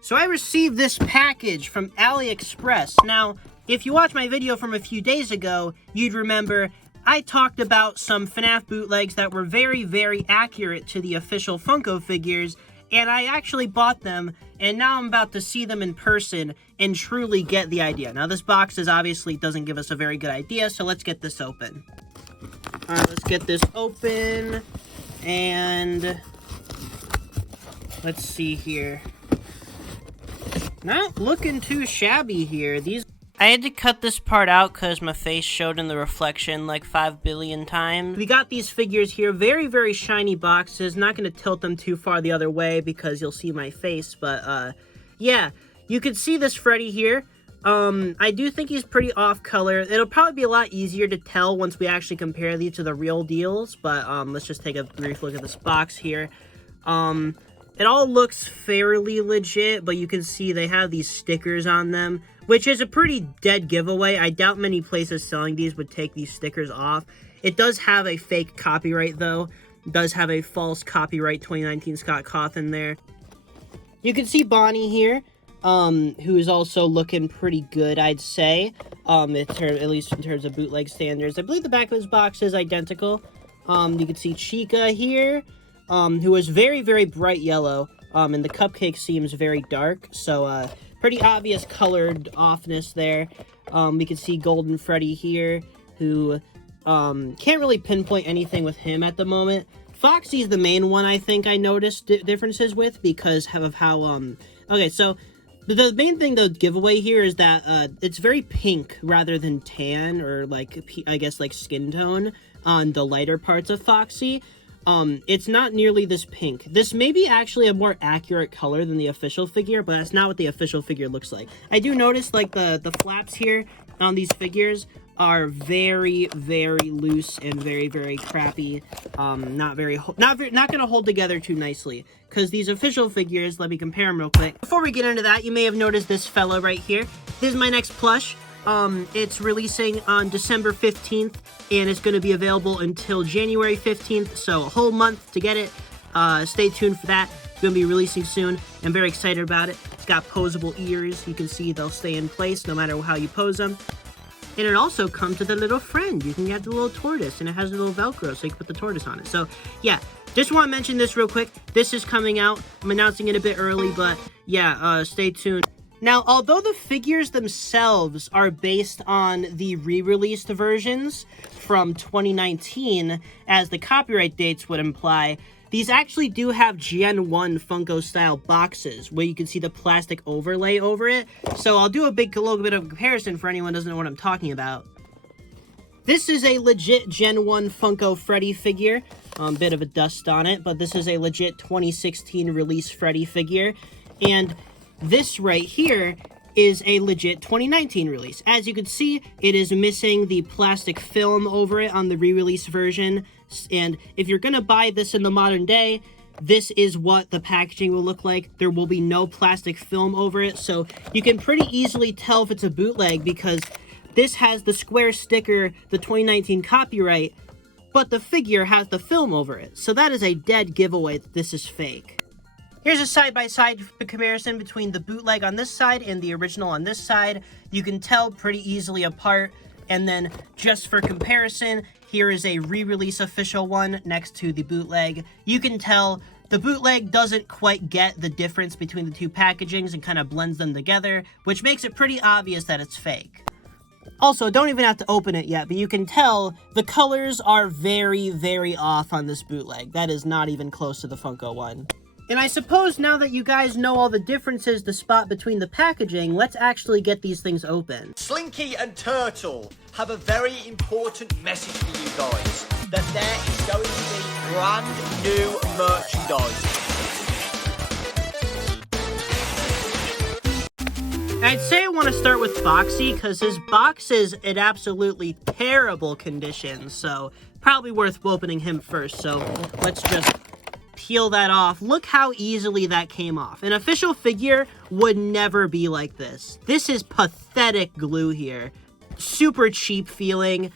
So I received this package from AliExpress. Now, if you watched my video from a few days ago, you'd remember I talked about some FNAF bootlegs that were very, very accurate to the official Funko figures, and I actually bought them, and now I'm about to see them in person and truly get the idea. Now, this box obviously doesn't give us a very good idea, so let's get this open. Alright, let's get this open, and let's see here. Not looking too shabby here. I had to cut this part out because my face showed in the reflection like 5 billion times. We got these figures here, very, very shiny boxes. Not going to tilt them too far the other way because you'll see my face, but yeah, you can see this Freddy here. I do think he's pretty off color. It'll probably be a lot easier to tell once we actually compare these to the real deals, but let's just take a brief look at this box here. It all looks fairly legit, but you can see they have these stickers on them, which is a pretty dead giveaway. I doubt many places selling these would take these stickers off. It does have a fake copyright, though. It does have a false copyright 2019 Scott Cawthon there. You can see Bonnie here, who is also looking pretty good, At least in terms of bootleg standards. I believe the back of this box is identical. You can see Chica here, who is very, very bright yellow, and the cupcake seems very dark, so, pretty obvious colored offness there. We can see Golden Freddy here, who, can't really pinpoint anything with him at the moment. Foxy's the main one I think I noticed differences with, because of how, okay, so, the main thing, the giveaway here is that, it's very pink rather than tan, or, like, I guess, like, skin tone on the lighter parts of Foxy. It's not nearly this pink. This may be actually a more accurate color than the official figure, but that's not what the official figure looks like. I do notice, like, the flaps here on these figures are very, very loose and very, very crappy. Not gonna hold together too nicely. Because these official figures, let me compare them real quick. Before we get into that, you may have noticed this fella right here. This is my next plush. It's releasing on December 15th, and it's going to be available until January 15th, so a whole month to get it. Stay tuned for that. It's going to be releasing soon. I'm very excited about it. It's got posable ears. You can see they'll stay in place no matter how you pose them. And it also comes with a little friend. You can get the little tortoise, and it has a little Velcro, so you can put the tortoise on it. So, yeah, just want to mention this real quick. This is coming out. I'm announcing it a bit early, but, yeah, stay tuned. Now, although the figures themselves are based on the re-released versions from 2019, as the copyright dates would imply, these actually do have Gen 1 Funko-style boxes, where you can see the plastic overlay over it. So I'll do a little bit of a comparison for anyone who doesn't know what I'm talking about. This is a legit Gen 1 Funko Freddy figure. Bit of a dust on it, but this is a legit 2016 release Freddy figure. And this right here is a legit 2019 release. As you can see, it is missing the plastic film over it on the re-release version. And if you're gonna buy this in the modern day, this is what the packaging will look like. There will be no plastic film over it, so you can pretty easily tell if it's a bootleg because this has the square sticker, the 2019 copyright, but the figure has the film over it. So that is a dead giveaway that this is fake. Here's a side-by-side comparison between the bootleg on this side and the original on this side. You can tell pretty easily apart. And then, just for comparison, here is a re-release official one next to the bootleg. You can tell the bootleg doesn't quite get the difference between the two packagings and kind of blends them together, which makes it pretty obvious that it's fake. Also, don't even have to open it yet, but you can tell the colors are very, very off on this bootleg. That is not even close to the Funko one. And I suppose now that you guys know all the differences to spot between the packaging, let's actually get these things open. Slinky and Turtle have a very important message for you guys. That there is going to be brand new merchandise. I'd say I want to start with Foxy, because his box is in absolutely terrible condition, so probably worth opening him first. So let's just peel that off. Look how easily that came off. An official figure would never be like this. This is pathetic glue here. Super cheap feeling.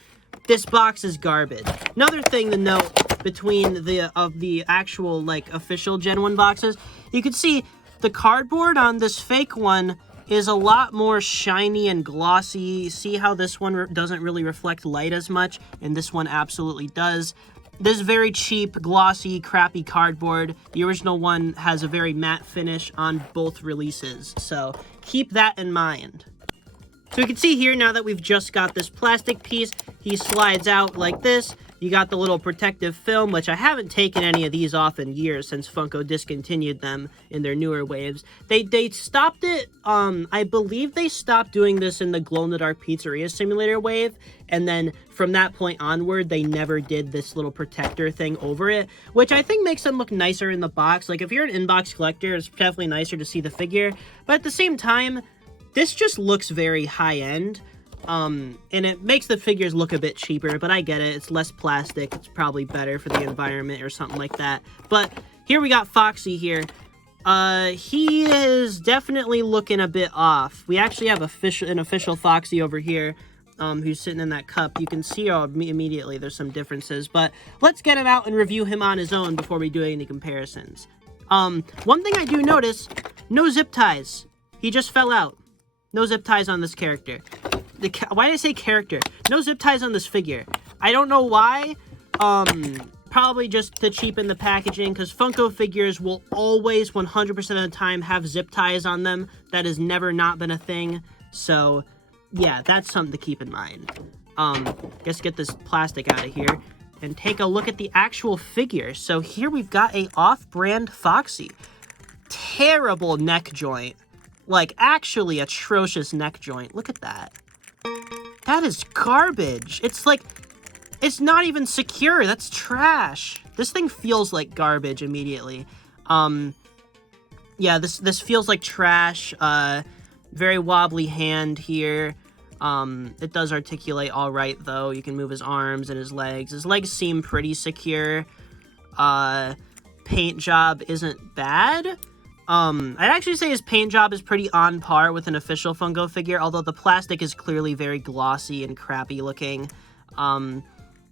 This box is garbage. Another thing to note between the actual like official Gen 1 boxes, you can see The cardboard on this fake one is a lot more shiny and glossy. See how this one doesn't really reflect light as much, and this one absolutely does. This very cheap, glossy, crappy cardboard. The original one has a very matte finish on both releases, so keep that in mind. So you can see here, now that we've just got this plastic piece, he slides out like this. You got the little protective film, which I haven't taken any of these off in years since Funko discontinued them in their newer waves. They stopped it, I believe they stopped doing this in the glow-in-the-dark Pizzeria Simulator wave, and then from that point onward, they never did this little protector thing over it, which I think makes them look nicer in the box. Like, if you're an in-box collector, it's definitely nicer to see the figure, but at the same time, this just looks very high-end. And it makes the figures look a bit cheaper, but I get it. It's less plastic. It's probably better for the environment or something like that. But here we got Foxy here. He is definitely looking a bit off. We actually have an official Foxy over here, who's sitting in that cup. You can see immediately there's some differences, but let's get him out and review him on his own before we do any comparisons. One thing I do notice, no zip ties. He just fell out. No zip ties on this character. Why did I say character? No zip ties on this figure. I don't know why. Probably just to cheapen the packaging, because Funko figures will always 100% of the time have zip ties on them. That has never not been a thing. So, yeah, that's something to keep in mind. Let's get this plastic out of here and take a look at the actual figure. So here we've got a off-brand Foxy. Terrible neck joint. Like, actually atrocious neck joint. Look at that. That is garbage. It's like, it's not even secure. That's trash. This thing feels like garbage immediately. Yeah, this feels like trash. Very wobbly hand here. It does articulate all right, though. You can move his arms and his legs. His legs seem pretty secure. Paint job isn't bad. I'd actually say his paint job is pretty on par with an official Funko figure, although the plastic is clearly very glossy and crappy looking.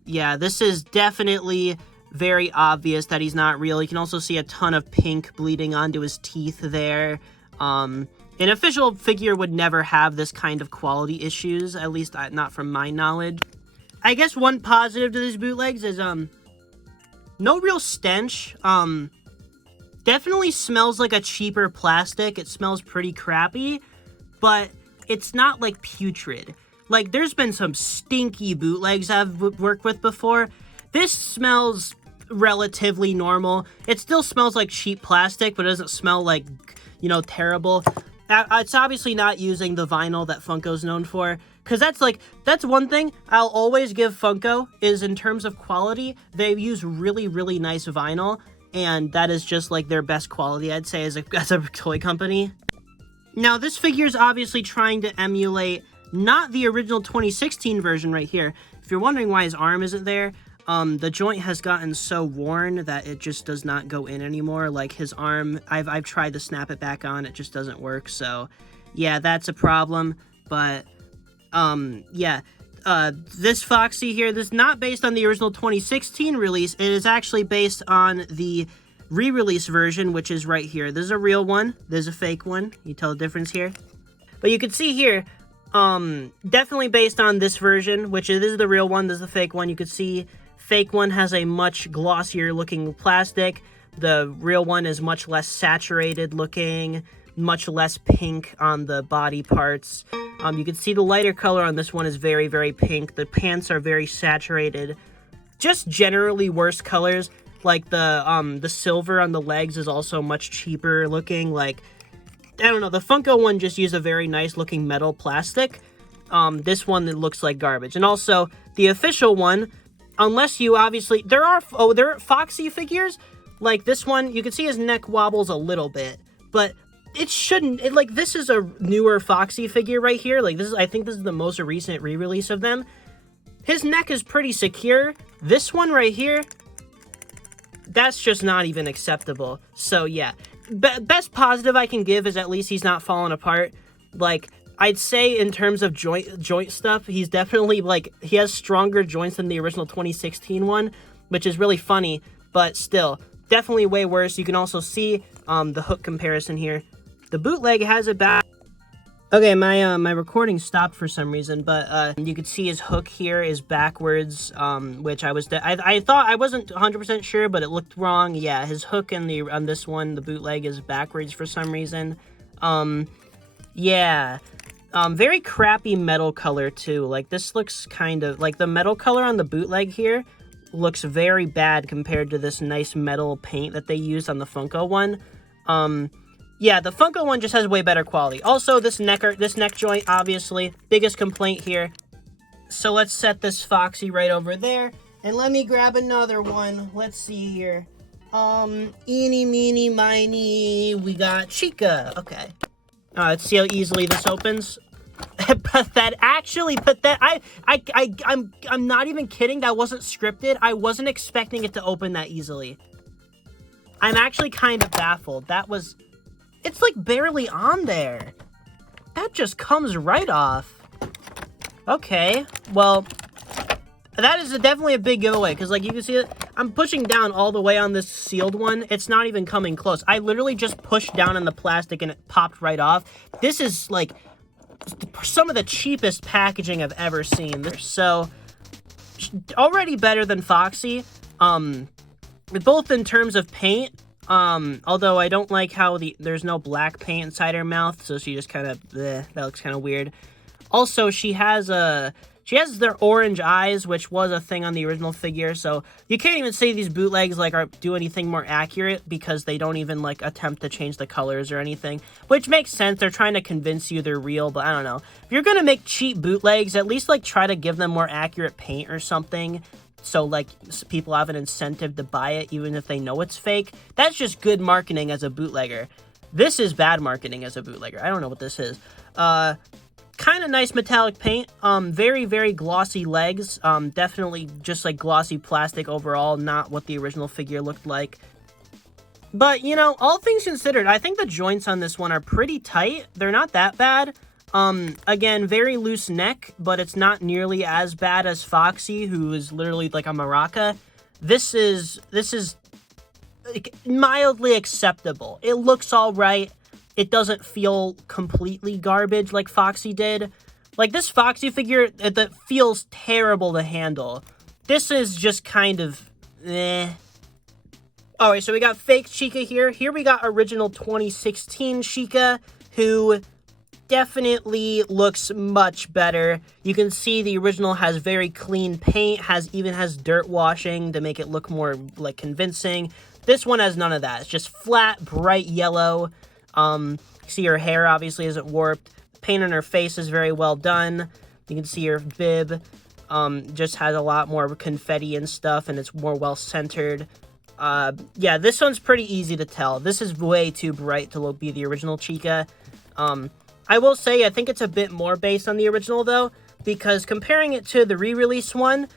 Yeah, this is definitely very obvious that he's not real. You can also see a ton of pink bleeding onto his teeth there. An official figure would never have this kind of quality issues, at least not from my knowledge. I guess one positive to these bootlegs is, no real stench. Definitely smells like a cheaper plastic. It smells pretty crappy, but it's not like putrid. Like, there's been some stinky bootlegs I've worked with before. This smells relatively normal. It still smells like cheap plastic, but it doesn't smell like, you know, terrible. It's obviously not using the vinyl that Funko's known for, because that's one thing I'll always give Funko, is in terms of quality, they use really, really nice vinyl. And that is just, like, their best quality, I'd say, as a toy company. Now, this figure is obviously trying to emulate not the original 2016 version right here. If you're wondering why his arm isn't there, the joint has gotten so worn that it just does not go in anymore. Like, his arm, I've tried to snap it back on, it just doesn't work. So, yeah, that's a problem. But, yeah. This Foxy here, this is not based on the original 2016 release. It is actually based on the re-release version, which is right here. This is a real one. There's a fake one. You tell the difference here. But you can see here, definitely based on this version, which this is the real one. This is the fake one. You can see fake one has a much glossier looking plastic. The real one is much less saturated looking, much less pink on the body parts. You can see the lighter color on this one is very, very pink. The pants are very saturated. Just generally worse colors. Like the silver on the legs is also much cheaper looking. Like, I don't know, the Funko one just used a very nice looking metal plastic. This one that looks like garbage. And also, the official one, unless you obviously, there are Foxy figures. Like this one, you can see his neck wobbles a little bit, but it shouldn't. Like, this is a newer Foxy figure right here. Like, I think this is the most recent re-release of them. His neck is pretty secure. This one right here, that's just not even acceptable. So, yeah. Best positive I can give is at least he's not falling apart. Like, I'd say in terms of joint stuff, he's definitely, like, he has stronger joints than the original 2016 one, which is really funny, but still, definitely way worse. You can also see the hook comparison here. The bootleg has a back. Okay, my recording stopped for some reason, but you could see his hook here is backwards, which I thought I wasn't 100% sure, but it looked wrong. Yeah, his hook on this one, the bootleg, is backwards for some reason. Yeah. Very crappy metal color too. Like, this looks kind of like the metal color on the bootleg here looks very bad compared to this nice metal paint that they used on the Funko one. Yeah, the Funko one just has way better quality. Also, this neck joint, obviously, biggest complaint here. So let's set this Foxy right over there, and let me grab another one. Let's see here. Eeny, meeny, miny, we got Chica. Okay. Let's see how easily this opens. Pathetic. Actually, pathetic. I'm not even kidding. That wasn't scripted. I wasn't expecting it to open that easily. I'm actually kind of baffled. It's like barely on there. That just comes right off. Okay, well, that is definitely a big giveaway, because like you can see it, I'm pushing down all the way on this sealed one. It's not even coming close. I literally just pushed down on the plastic and it popped right off. This is like some of the cheapest packaging I've ever seen. So, already better than Foxy, both in terms of paint. Although I don't like how there's no black paint inside her mouth, so she just kind of, that looks kind of weird. Also, she has their orange eyes, which was a thing on the original figure, so you can't even say these bootlegs, like, do anything more accurate, because they don't even, like, attempt to change the colors or anything, which makes sense. They're trying to convince you they're real, but I don't know. If you're gonna make cheap bootlegs, at least, like, try to give them more accurate paint or something, so, like, people have an incentive to buy it, even if they know it's fake. That's just good marketing as a bootlegger. This is bad marketing as a bootlegger. I don't know what this is. Kind of nice metallic paint. Very, very glossy legs. Definitely just, like, glossy plastic overall, not what the original figure looked like. But, you know, all things considered, I think the joints on this one are pretty tight. They're not that bad. Again, very loose neck, but it's not nearly as bad as Foxy, who is literally like a maraca. This is like, mildly acceptable. It looks all right. It doesn't feel completely garbage like Foxy did. Like, this Foxy figure, that feels terrible to handle. This is just kind of, eh. Alright, so we got fake Chica here. Here we got original 2016 Chica, who definitely looks much better. You can see the original has very clean paint, even has dirt washing to make it look more, like, convincing. This one has none of that. It's just flat, bright yellow. See her hair obviously isn't warped. Paint on her face is very well done. You can see her bib. Just has a lot more confetti and stuff, and it's more well-centered. Yeah, this one's pretty easy to tell. This is way too bright to be the original Chica. I will say, I think it's a bit more based on the original, though, because comparing it to the re-release one,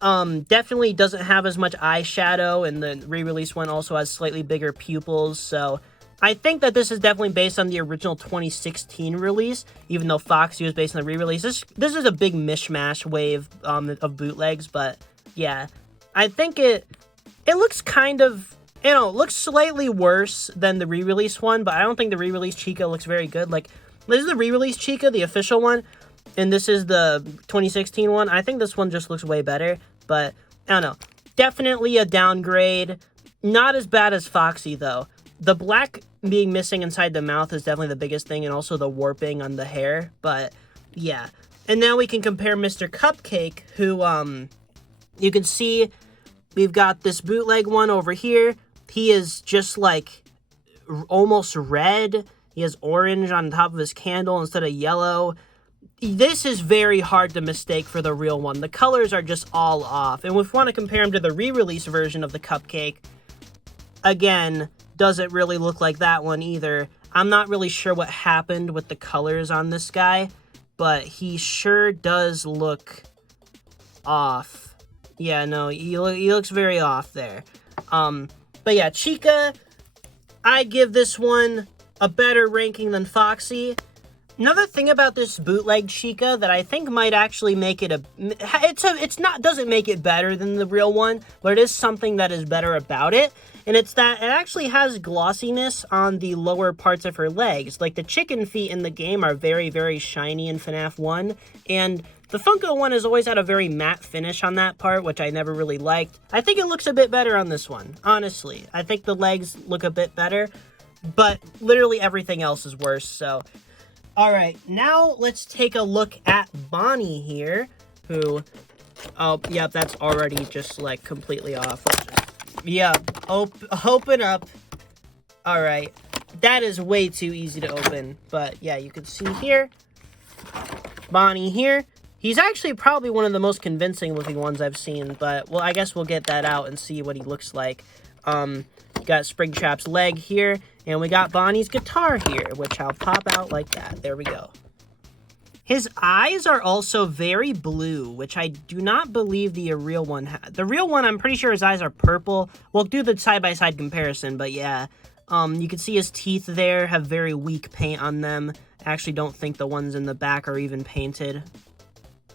definitely doesn't have as much eyeshadow, and the re-release one also has slightly bigger pupils, so I think that this is definitely based on the original 2016 release, even though Foxy was based on the re-release. This is a big mishmash wave of bootlegs, but yeah, I think it looks kind of, you know, looks slightly worse than the re-release one, but I don't think the re-release Chica looks very good. Like, this is the re-release Chica, the official one, and this is the 2016 one. I think this one just looks way better, but I don't know. Definitely a downgrade. Not as bad as Foxy, though. The black being missing inside the mouth is definitely the biggest thing, and also the warping on the hair, but yeah. And now we can compare Mr. Cupcake, who, you can see we've got this bootleg one over here. He is just, like, almost red. He has orange on top of his candle instead of yellow. This is very hard to mistake for the real one. The colors are just all off. And if we want to compare him to the re-release version of the Cupcake, again, doesn't really look like that one either. I'm not really sure what happened with the colors on this guy, but he sure does look off. Yeah, no, he looks very off there. But yeah, Chica, I give this one a better ranking than Foxy. Another thing about this bootleg Chica that I think might actually make it doesn't make it better than the real one, but it is something that is better about it, and it's that it actually has glossiness on the lower parts of her legs. Like, the chicken feet in the game are very, very shiny in FNAF 1, and the Funko one has always had a very matte finish on that part, which I never really liked. I think it looks a bit better on this one, honestly. I think the legs look a bit better, but literally everything else is worse, so. Alright, now let's take a look at Bonnie here, who, oh, yep, that's already just, like, completely off. Yep, open up. Alright, that is way too easy to open, but yeah, you can see here, Bonnie here. He's actually probably one of the most convincing looking ones I've seen, but, well, I guess we'll get that out and see what he looks like. You got Springtrap's leg here, and we got Bonnie's guitar here, which I'll pop out like that. There we go. His eyes are also very blue, which I do not believe the real one had. The real one, I'm pretty sure his eyes are purple. We'll do the side-by-side comparison, but yeah. You can see his teeth there have very weak paint on them. I actually don't think the ones in the back are even painted.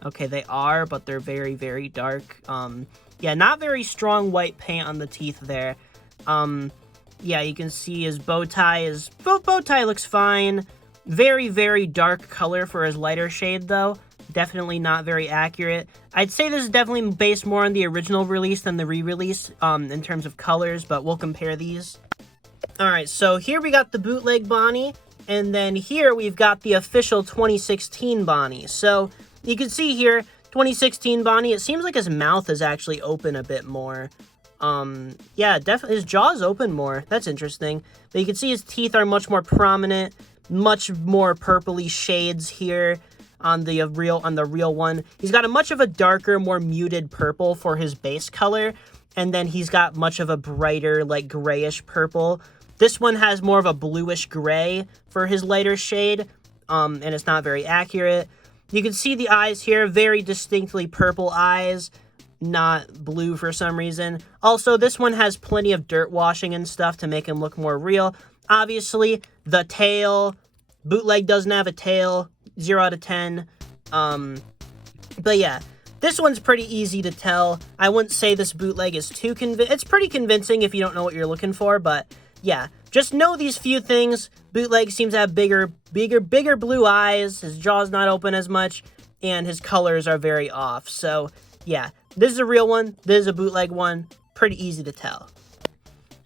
Okay, they are, but they're very, very dark. Yeah, not very strong white paint on the teeth there. Yeah, you can see his bow tie bow tie looks fine. Very, very dark color for his lighter shade, though. Definitely not very accurate. I'd say this is definitely based more on the original release than the re-release, in terms of colors, but we'll compare these. Alright, so here we got the bootleg Bonnie, and then here we've got the official 2016 Bonnie. So, you can see here, 2016 Bonnie, it seems like his mouth is actually open a bit more. Yeah, definitely, his jaw's open more. That's interesting. But you can see his teeth are much more prominent, much more purpley shades here on the real one. He's got a much of a darker, more muted purple for his base color, and then he's got much of a brighter, like, grayish purple. This one has more of a bluish gray for his lighter shade, and it's not very accurate. You can see the eyes here, very distinctly purple eyes, not blue for some reason. Also, this one has plenty of dirt washing and stuff to make him look more real. Obviously, the tail, bootleg doesn't have a tail, 0 out of 10. But yeah, this one's pretty easy to tell. I wouldn't say this bootleg is too it's pretty convincing if you don't know what you're looking for, but yeah, just know these few things. Bootleg seems to have bigger blue eyes, his jaw's not open as much, and his colors are very off. So, yeah, this is a real one, this is a bootleg one, pretty easy to tell.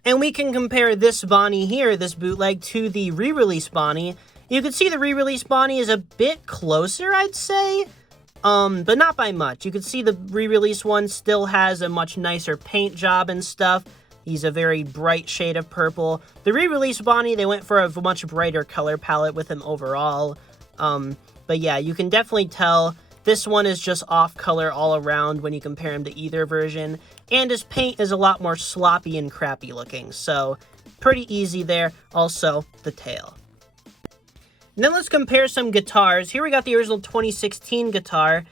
And we can compare this Bonnie here, this bootleg, to the re-release Bonnie. You can see the re-release Bonnie is a bit closer, I'd say, but not by much. You can see the re-release one still has a much nicer paint job and stuff. He's a very bright shade of purple. The re-release Bonnie, they went for a much brighter color palette with him overall. But yeah, you can definitely tell this one is just off color all around when you compare him to either version. And his paint is a lot more sloppy and crappy looking. So, pretty easy there. Also, the tail. And then let's compare some guitars. Here we got the original 2016 guitar,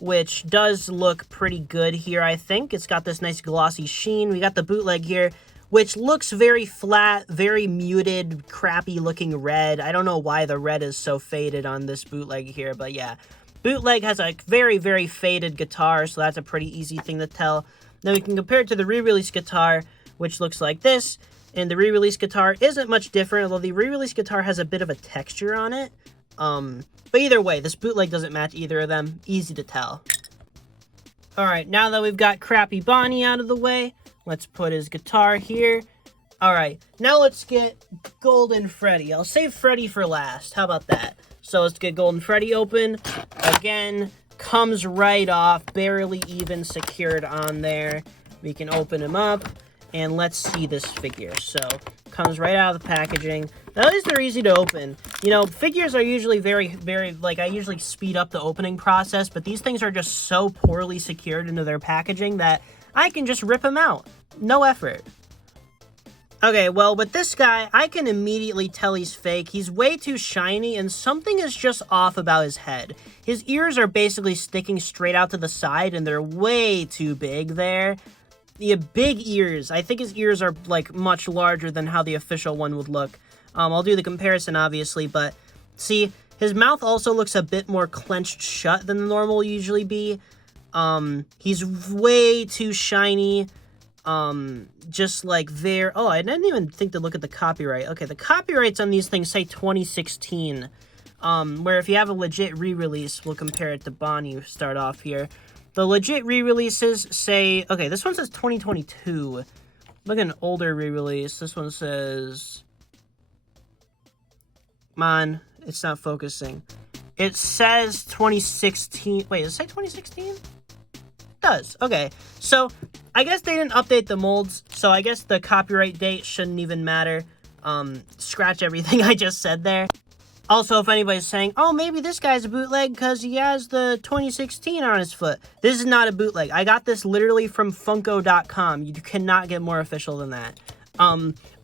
which does look pretty good here, I think. It's got this nice glossy sheen. We got the bootleg here, which looks very flat, very muted, crappy looking red. I don't know why the red is so faded on this bootleg here, but yeah. Bootleg has a very, very faded guitar, so that's a pretty easy thing to tell. Then we can compare it to the re-release guitar, which looks like this. And the re-release guitar isn't much different, although the re-release guitar has a bit of a texture on it. But either way, this bootleg doesn't match either of them. Easy to tell. Alright, now that we've got crappy Bonnie out of the way, let's put his guitar here. Alright, now let's get Golden Freddy. I'll save Freddy for last. How about that? So let's get Golden Freddy open. Again, comes right off, barely even secured on there. We can open him up. And let's see this figure. So, comes right out of the packaging. At least they're easy to open. You know, figures are usually very, very, like, I usually speed up the opening process, but these things are just so poorly secured into their packaging that I can just rip them out. No effort. Okay, well, with this guy, I can immediately tell he's fake. He's way too shiny, and something is just off about his head. His ears are basically sticking straight out to the side, and they're way too big there. Yeah, big ears. I think his ears are, like, much larger than how the official one would look. I'll do the comparison, obviously, but see, his mouth also looks a bit more clenched shut than the normal will usually be. He's way too shiny. Just like oh, I didn't even think to look at the copyright. Okay, the copyrights on these things say 2016. Where if you have a legit re-release, we'll compare it to Bonnie. Start off here. The legit re-releases say, okay, this one says 2022. Look at an older re-release. This one says, come on, it's not focusing. It says 2016. Wait, does it say 2016? It does. Okay, so I guess they didn't update the molds, so I guess the copyright date shouldn't even matter. Scratch everything I just said there. Also, if anybody's saying, oh, maybe this guy's a bootleg because he has the 2016 on his foot. This is not a bootleg. I got this literally from Funko.com. You cannot get more official than that.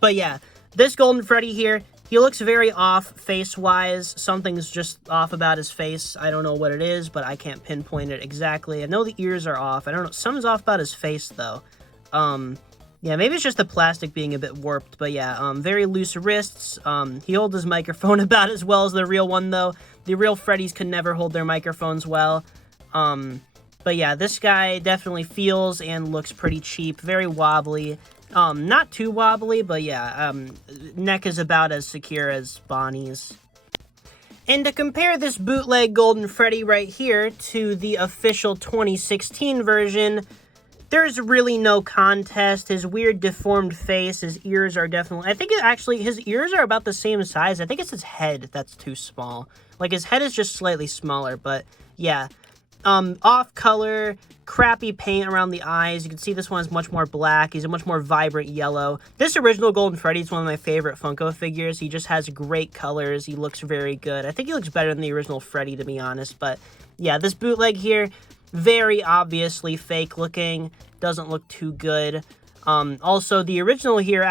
But yeah, this Golden Freddy here, he looks very off face-wise. Something's just off about his face. I don't know what it is, but I can't pinpoint it exactly. I know the ears are off. I don't know. Something's off about his face, though. Yeah, maybe it's just the plastic being a bit warped, but yeah, very loose wrists. He holds his microphone about as well as the real one, though. The real Freddys can never hold their microphones well. But yeah, this guy definitely feels and looks pretty cheap, very wobbly. Not too wobbly, but yeah, neck is about as secure as Bonnie's. And to compare this bootleg Golden Freddy right here to the official 2016 version, there's really no contest. His weird deformed face, his ears are definitely... I think his ears are about the same size. I think it's his head that's too small. Like, his head is just slightly smaller, but yeah. Off color, crappy paint around the eyes. You can see this one is much more black. He's a much more vibrant yellow. This original Golden Freddy is one of my favorite Funko figures. He just has great colors. He looks very good. I think he looks better than the original Freddy, to be honest. But yeah, this bootleg here, very obviously fake looking. Doesn't look too good. Also, the original here,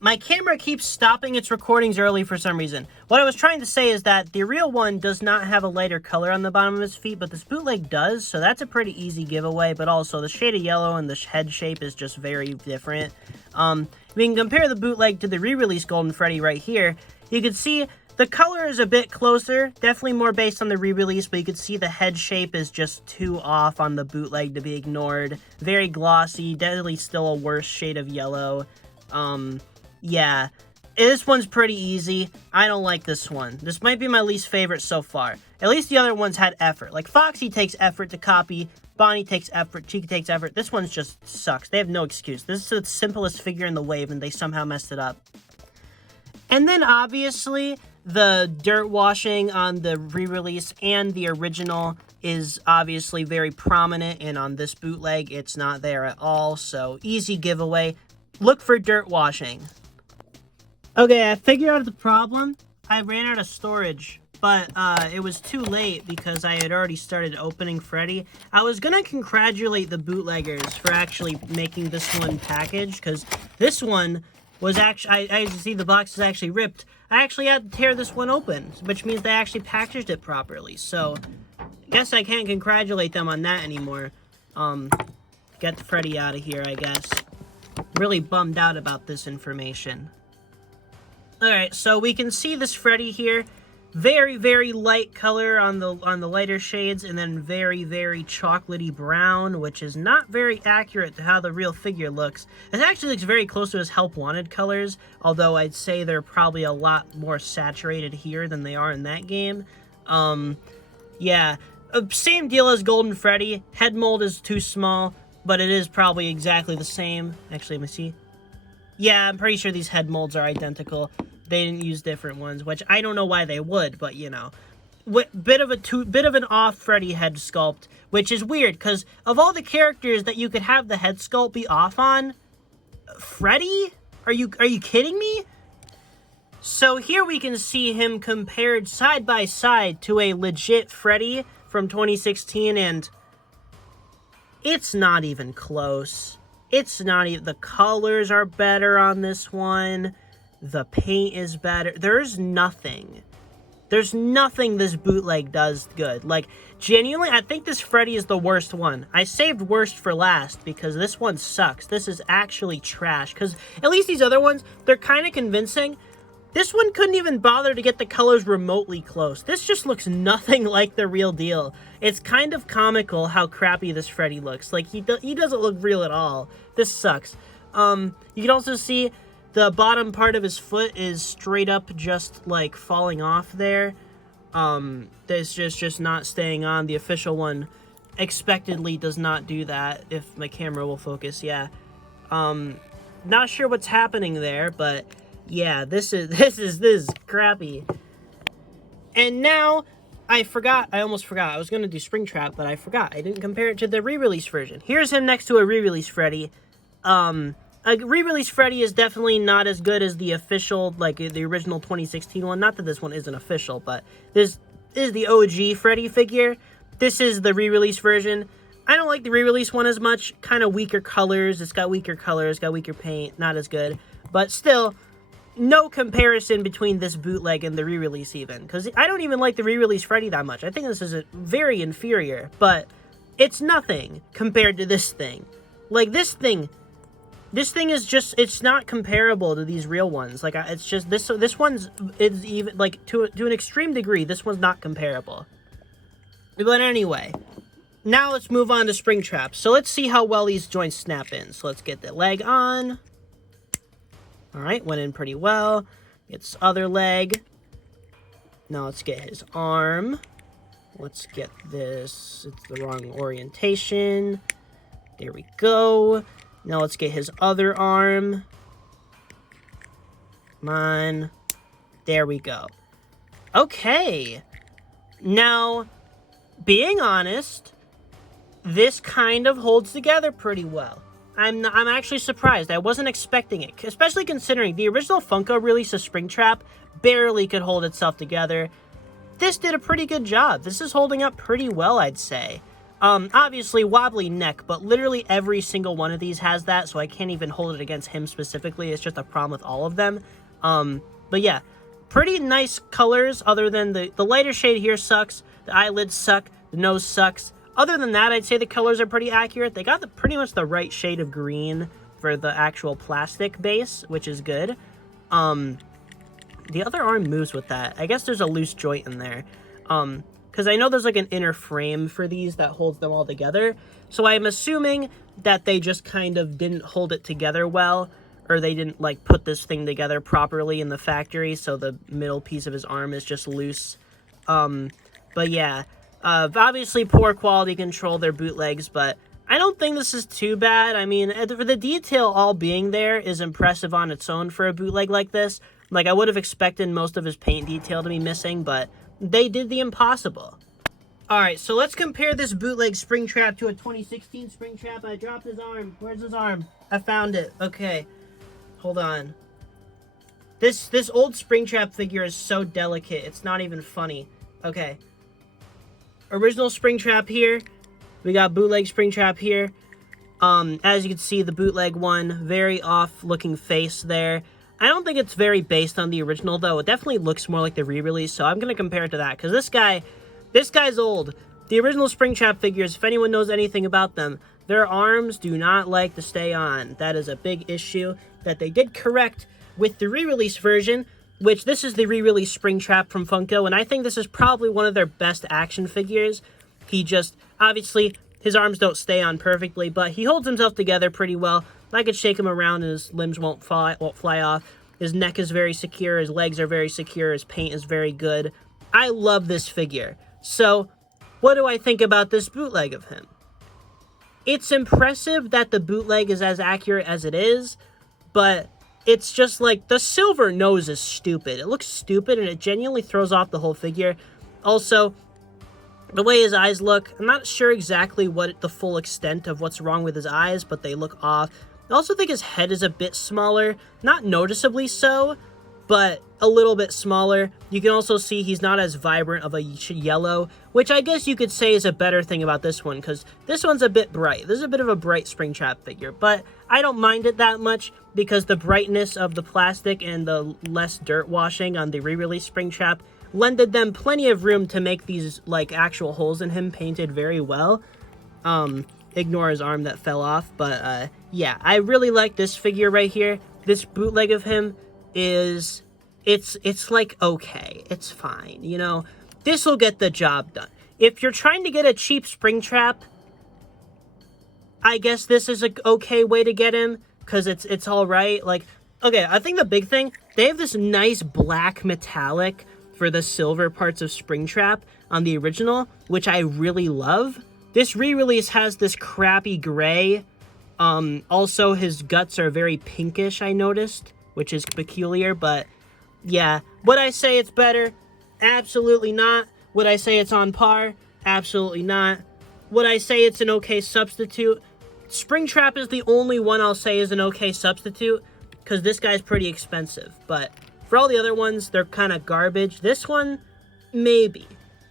my camera keeps stopping its recordings early for some reason. What I was trying to say is that the real one does not have a lighter color on the bottom of his feet, but this bootleg does, so that's a pretty easy giveaway. But also, the shade of yellow and the head shape is just very different. We can compare the bootleg to the re-release Golden Freddy right here. You can see the color is a bit closer, definitely more based on the re-release, but you can see the head shape is just too off on the bootleg to be ignored. Very glossy, definitely still a worse shade of yellow. Yeah, this one's pretty easy. I don't like this one. This might be my least favorite so far. At least the other ones had effort. Like, Foxy takes effort to copy, Bonnie takes effort, Chica takes effort. This one just sucks. They have no excuse. This is the simplest figure in the wave, and they somehow messed it up. And then, obviously, the dirt washing on the re-release and the original is obviously very prominent, and on this bootleg, it's not there at all, so easy giveaway. Look for dirt washing. Okay, I figured out the problem. I ran out of storage, but it was too late because I had already started opening Freddy. I was gonna congratulate the bootleggers for actually making this one packaged, because this one was actually, I see the box is actually ripped. I actually had to tear this one open, which means they actually packaged it properly. So, I guess I can't congratulate them on that anymore. Get the Freddy out of here, I guess. Really bummed out about this information. Alright, so we can see this Freddy here. Very, very light color on the lighter shades, and then very, very chocolatey brown, which is not very accurate to how the real figure looks. It actually looks very close to his Help Wanted colors, although I'd say they're probably a lot more saturated here than they are in that game. Yeah, same deal as Golden Freddy. Head mold is too small, but it is probably exactly the same. Actually, let me see. Yeah, I'm pretty sure these head molds are identical. They didn't use different ones, which I don't know why they would, but you know. Bit of an off Freddy head sculpt, which is weird, because of all the characters that you could have the head sculpt be off on, Freddy? Are you kidding me? So here we can see him compared side by side to a legit Freddy from 2016, and it's not even close. It's not even, the colors are better on this one. The paint is better. There's nothing this bootleg does good. Like, genuinely, I think this Freddy is the worst one. I saved worst for last because this one sucks. This is actually trash. Because at least these other ones, they're kind of convincing. This one couldn't even bother to get the colors remotely close. This just looks nothing like the real deal. It's kind of comical how crappy this Freddy looks. Like, he doesn't look real at all. This sucks. You can also see the bottom part of his foot is straight up just, like, falling off there. That's just not staying on. The official one expectedly does not do that, if my camera will focus, yeah. Not sure what's happening there, but yeah, this is crappy. And now, I almost forgot. I was going to do Springtrap, but I forgot. I didn't compare it to the re-release version. Here's him next to a re-release Freddy. A re-release Freddy is definitely not as good as the official, like the original 2016 one. Not that this one isn't official, but this is the OG Freddy figure. This is the re-release version. I don't like the re-release one as much. Kind of weaker colors. It's got weaker colors, got weaker paint. Not as good. But still, no comparison between this bootleg and the re-release even. Because I don't even like the re-release Freddy that much. I think this is very inferior. But it's nothing compared to this thing. Like, this thing is just, it's not comparable to these real ones. Like, it's just, this one's, is even, like, to an extreme degree, this one's not comparable. But anyway, now let's move on to Springtrap. So let's see how well these joints snap in. So let's get the leg on. Alright, went in pretty well. Get this other leg. Now let's get his arm. Let's get this, it's the wrong orientation. There we go. Now let's get his other arm. Come on. There we go. Okay. Now, being honest, this kind of holds together pretty well. I'm actually surprised. I wasn't expecting it, especially considering the original Funko release of Springtrap barely could hold itself together. This did a pretty good job. This is holding up pretty well, I'd say. Obviously wobbly neck, but literally every single one of these has that, so I can't even hold it against him specifically. It's just a problem with all of them. But yeah, pretty nice colors, other than the lighter shade here sucks, the eyelids suck, the nose sucks. Other than that, I'd say the colors are pretty accurate. They got pretty much the right shade of green for the actual plastic base, which is good. The other arm moves with that. I guess there's a loose joint in there. Because I know there's like an inner frame for these that holds them all together. So I'm assuming that they just kind of didn't hold it together well, or they didn't like put this thing together properly in the factory, so the middle piece of his arm is just loose. But yeah, obviously poor quality control, they're bootlegs, but I don't think this is too bad. I mean, for the detail all being there is impressive on its own for a bootleg like this. Like, I would have expected most of his paint detail to be missing, but they did the impossible. Alright, so let's compare this bootleg Springtrap to a 2016 Springtrap. I dropped his arm. Where's his arm? I found it. Okay. Hold on. This old Springtrap figure is so delicate, it's not even funny. Okay. Original Springtrap here. We got bootleg Springtrap here. As you can see, the bootleg one, very off-looking face there. I don't think it's very based on the original, though. It definitely looks more like the re-release, so I'm going to compare it to that. Because this guy's old. The original Springtrap figures, if anyone knows anything about them, their arms do not like to stay on. That is a big issue that they did correct with the re-release version, which this is the re-release Springtrap from Funko, and I think this is probably one of their best action figures. He just, obviously, his arms don't stay on perfectly, but he holds himself together pretty well. I could shake him around and his limbs won't fly off. His neck is very secure, his legs are very secure, his paint is very good. I love this figure. So, what do I think about this bootleg of him? It's impressive that the bootleg is as accurate as it is, but it's just like, the silver nose is stupid. It looks stupid and it genuinely throws off the whole figure. Also, the way his eyes look, I'm not sure exactly what the full extent of what's wrong with his eyes, but they look off. I also think his head is a bit smaller, not noticeably so, but a little bit smaller. You can also see he's not as vibrant of a yellow, which I guess you could say is a better thing about this one, because this one's a bit bright. This is a bit of a bright Springtrap figure, but I don't mind it that much, because the brightness of the plastic and the less dirt washing on the re-release Springtrap lended them plenty of room to make these, like, actual holes in him painted very well. Ignore his arm that fell off, but, yeah, I really like this figure right here. This bootleg of him is it's like, okay, it's fine, you know? This will get the job done. If you're trying to get a cheap Springtrap, I guess this is a okay way to get him, because it's all right. Like, okay, I think the big thing, they have this nice black metallic for the silver parts of Springtrap on the original, which I really love. This re-release has this crappy gray. Also, his guts are very pinkish, I noticed, which is peculiar, but yeah. Would I say it's better? Absolutely not. Would I say it's on par? Absolutely not. Would I say it's an okay substitute? Springtrap is the only one I'll say is an okay substitute, because this guy's pretty expensive. But for all the other ones, they're kind of garbage. This one, maybe.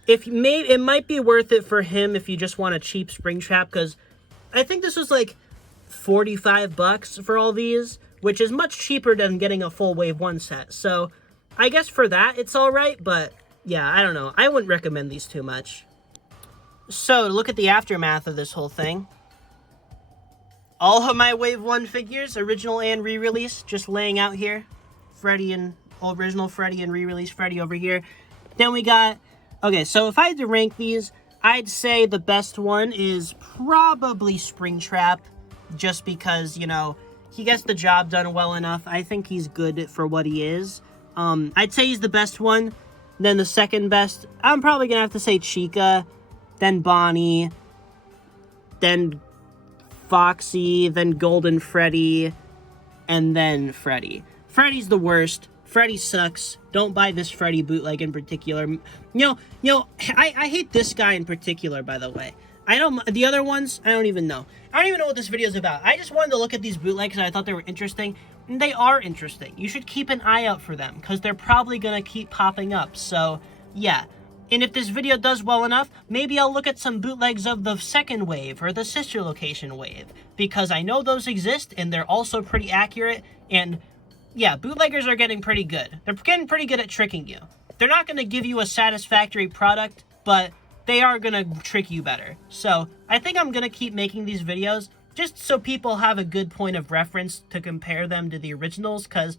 It might be worth it for him if you just want a cheap Springtrap, because I think this was like $45 for all these, which is much cheaper than getting a full Wave 1 set. So I guess for that, it's alright, but yeah, I don't know. I wouldn't recommend these too much. So, to look at the aftermath of this whole thing. All of my Wave 1 figures, original and re-release, just laying out here. Freddy and original Freddy and re-release Freddy over here. Then we got... Okay, so if I had to rank these, I'd say the best one is probably Springtrap. Just because, you know, he gets the job done well enough. I think he's good for what he is. I'd say he's the best one. Then the second best, I'm probably going to have to say Chica. Then Bonnie. Then Foxy, then Golden Freddy, and then Freddy. Freddy's the worst. Freddy sucks. Don't buy this Freddy bootleg in particular. I hate this guy in particular, by the way. The other ones, I don't even know. I don't even know what this video is about. I just wanted to look at these bootlegs and I thought they were interesting. And they are interesting. You should keep an eye out for them, because they're probably going to keep popping up. So, yeah. And if this video does well enough, maybe I'll look at some bootlegs of the second wave or the sister location wave, because I know those exist and they're also pretty accurate. And yeah, bootleggers are getting pretty good. They're getting pretty good at tricking you. They're not going to give you a satisfactory product, but they are going to trick you better. So I think I'm going to keep making these videos just so people have a good point of reference to compare them to the originals, because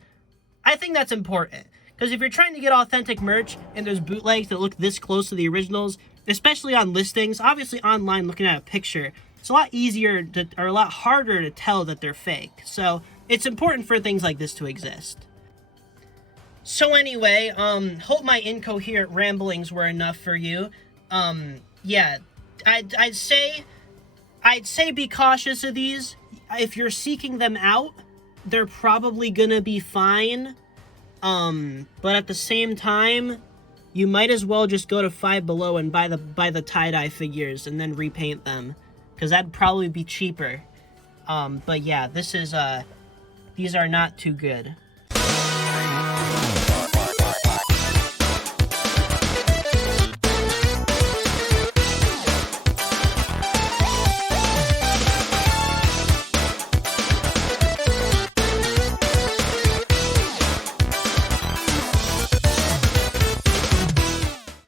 I think that's important. Because if you're trying to get authentic merch and there's bootlegs that look this close to the originals, especially on listings, obviously online looking at a picture, it's a lot easier or a lot harder to tell that they're fake. So it's important for things like this to exist. So anyway, hope my incoherent ramblings were enough for you. Yeah, I'd say be cautious of these. If you're seeking them out, they're probably gonna be fine. But at the same time, you might as well just go to Five Below and buy the tie-dye figures and then repaint them, because that'd probably be cheaper. But yeah, these are not too good.